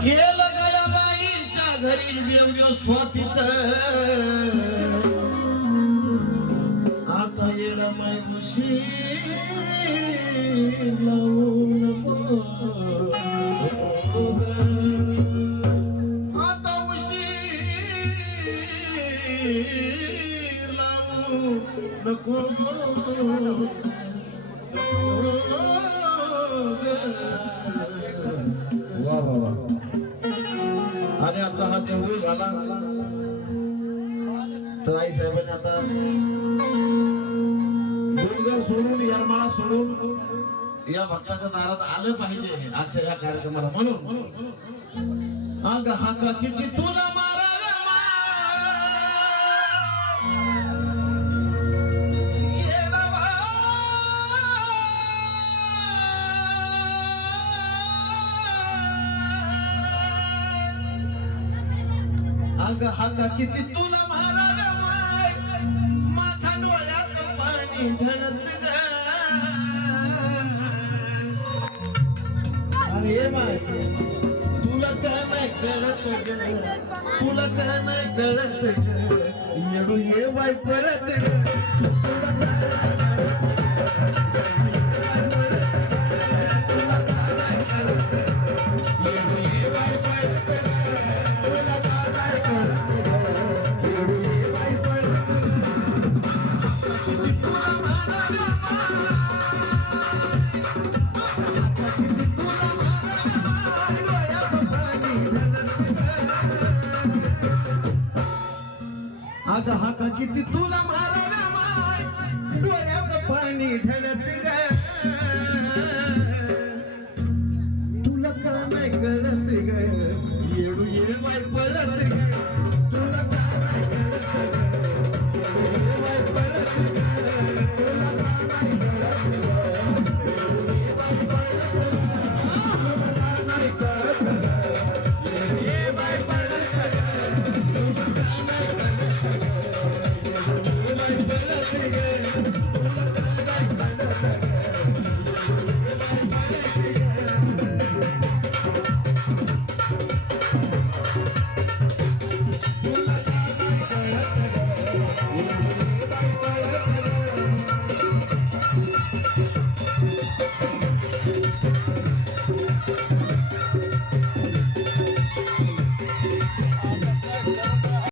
केलं गया बाईच्या घरी देवग्यो स्वातीच. आता येणं माय उशीर लावू आता उशीर लावू नको. आणि आजचा हा देऊळ झाला. तर आई साहेबांनी आता डोंगर सोडून यरमाळा सोडून या भक्ताच्या दारात आलं पाहिजे आजच्या या कार्यक्रमाला. म्हणून अग हा किती तुला अग हा का किती तुला माराव्या माय माझ्या डोळ्याच पाणी ढळत अरे माय तुला का नाही कळत तुला का नाही कळत येडू ये बाय परत तुला साधा हाता किती तुला माराव्या माय? डोळ्याचं पाणी ठेवण्याची गाय तुला का नाही कळत गाय येडू ये माय पडत